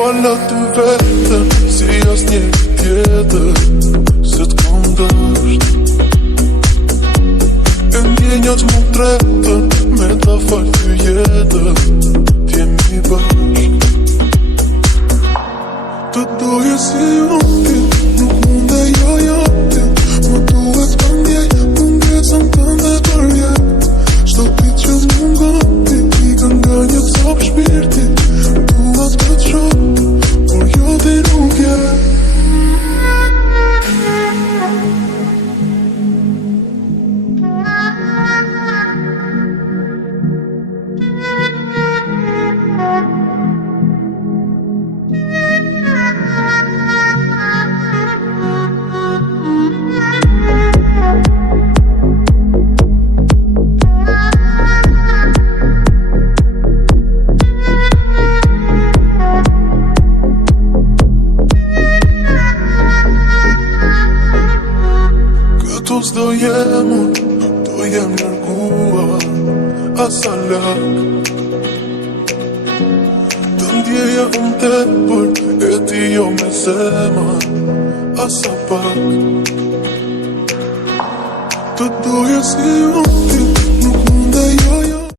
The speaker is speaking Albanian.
Fala ty vetëm, si as një tjetër, se t'kom dësht. E ndjenjat mu tretën, me ta falë ty jetën, t'jemi bashk. Të doje si unë, nuk mund e joti, më duhet mungesën tënde për jetë. Shto pit që t'mungon, i kanë nga një copë shpirti, duhet të t'shok, por jo ti nuk je. Do jem unë, do jem nërguar, asa lak. Të ndjeja unë tepër, e ti jo me zemër, asa pak. Të doje si unë,